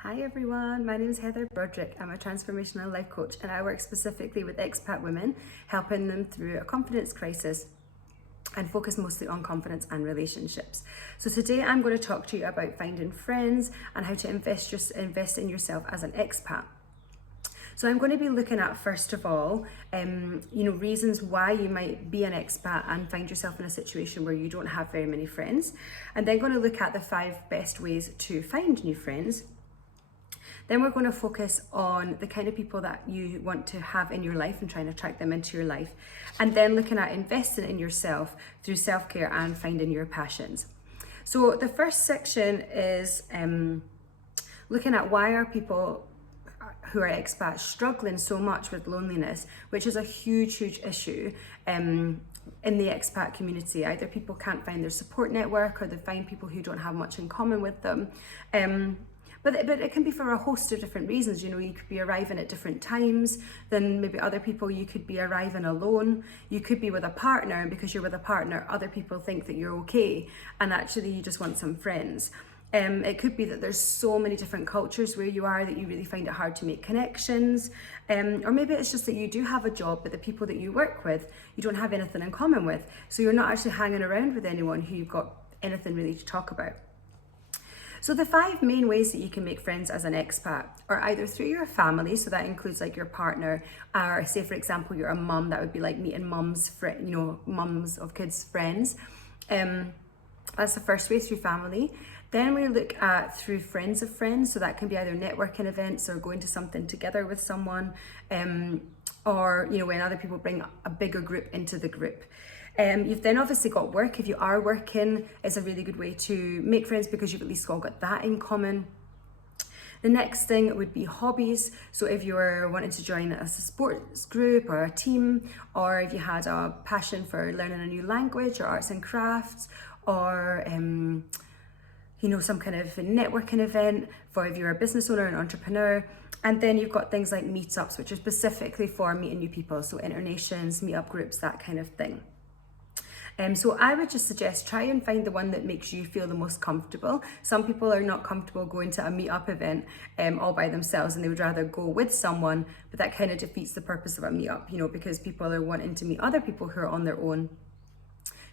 Hi everyone, my name is Heather Broderick. I'm a transformational life coach and I work specifically with expat women, helping them through a confidence crisis and focus mostly on confidence and relationships. So today I'm going to talk to you about finding friends and how to invest in yourself as an expat. So I'm going to be looking at, first of all, reasons why you might be an expat and find yourself in a situation where you don't have very many friends. And then going to look at the 5 best ways to find new friends. Then we're going to focus on the kind of people that you want to have in your life and try and attract them into your life. And then looking at investing in yourself through self-care and finding your passions. So the first section is looking at why are people who are expats struggling so much with loneliness, which is a huge issue in the expat community. Either people can't find their support network or they find people who don't have much in common with them. But it can be for a host of different reasons. You could be arriving at different times than maybe other people. You could be arriving alone. You could be with a partner, and because you're with a partner, other people think that you're okay, and actually you just want some friends. It could be that there's so many different cultures where you are that you really find it hard to make connections. Or maybe it's just that you do have a job, but the people that you work with, you don't have anything in common with. So you're not actually hanging around with anyone who you've got anything really to talk about. So the 5 main ways that you can make friends as an expat are either through your family, so that includes like your partner, or say for example you're a mum, that would be like meeting mums of kids' friends. That's the first way, through family. Then we look at through friends of friends, so that can be either networking events or going to something together with someone, or when other people bring a bigger group into the group. You've then obviously got work. If you are working, it's a really good way to make friends because you've at least all got that in common. The next thing would be hobbies. So if you're wanting to join a sports group or a team, or if you had a passion for learning a new language or arts and crafts, or some kind of networking event for if you're a business owner, an entrepreneur. And then you've got things like meetups, which are specifically for meeting new people. So internations, meetup groups, that kind of thing. So I would just suggest try and find the one that makes you feel the most comfortable. Some people are not comfortable going to a meetup event all by themselves, and they would rather go with someone, but that kind of defeats the purpose of a meetup, because people are wanting to meet other people who are on their own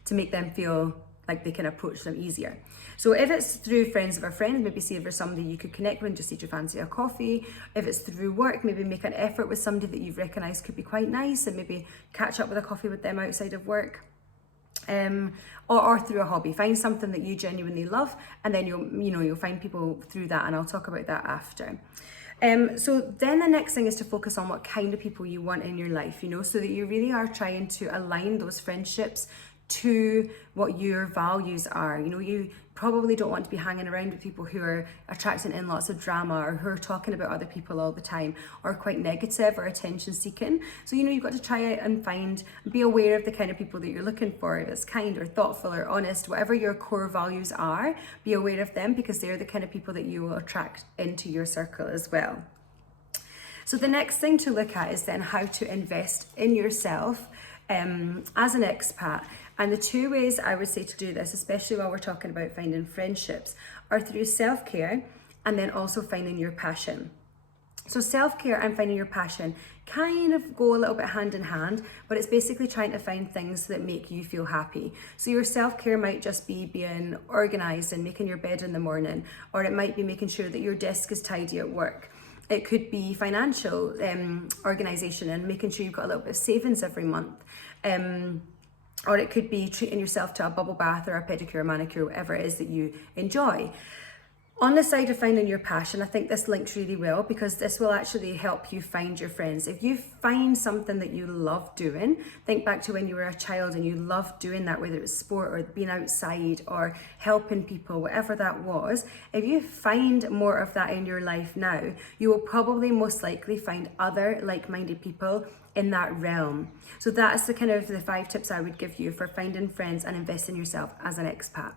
to make them feel like they can approach them easier. So if it's through friends of a friend, maybe see if there's somebody you could connect with and just see if you fancy a coffee. If it's through work, maybe make an effort with somebody that you've recognised could be quite nice and maybe catch up with a coffee with them outside of work. Or through a hobby. Find something that you genuinely love, and then you'll find people through that, and I'll talk about that after. So then the next thing is to focus on what kind of people you want in your life, so that you really are trying to align those friendships to what your values are. You probably don't want to be hanging around with people who are attracting in lots of drama, or who are talking about other people all the time, or quite negative or attention seeking. So you've got to try out and be aware of the kind of people that you're looking for. If it's kind or thoughtful or honest, whatever your core values are, be aware of them, because they're the kind of people that you will attract into your circle as well. So the next thing to look at is then how to invest in yourself as an expat. And the 2 ways I would say to do this, especially while we're talking about finding friendships, are through self-care and then also finding your passion. So self-care and finding your passion kind of go a little bit hand in hand, but it's basically trying to find things that make you feel happy. So your self-care might just be being organized and making your bed in the morning, or it might be making sure that your desk is tidy at work. It could be financial organization and making sure you've got a little bit of savings every month. Or it could be treating yourself to a bubble bath or a pedicure or manicure, whatever it is that you enjoy. On the side of finding your passion, I think this links really well, because this will actually help you find your friends. If you find something that you love doing, think back to when you were a child and you loved doing that, whether it was sport or being outside or helping people, whatever that was. If you find more of that in your life now, you will probably most likely find other like-minded people in that realm. So that's the 5 tips I would give you for finding friends and investing in yourself as an expat.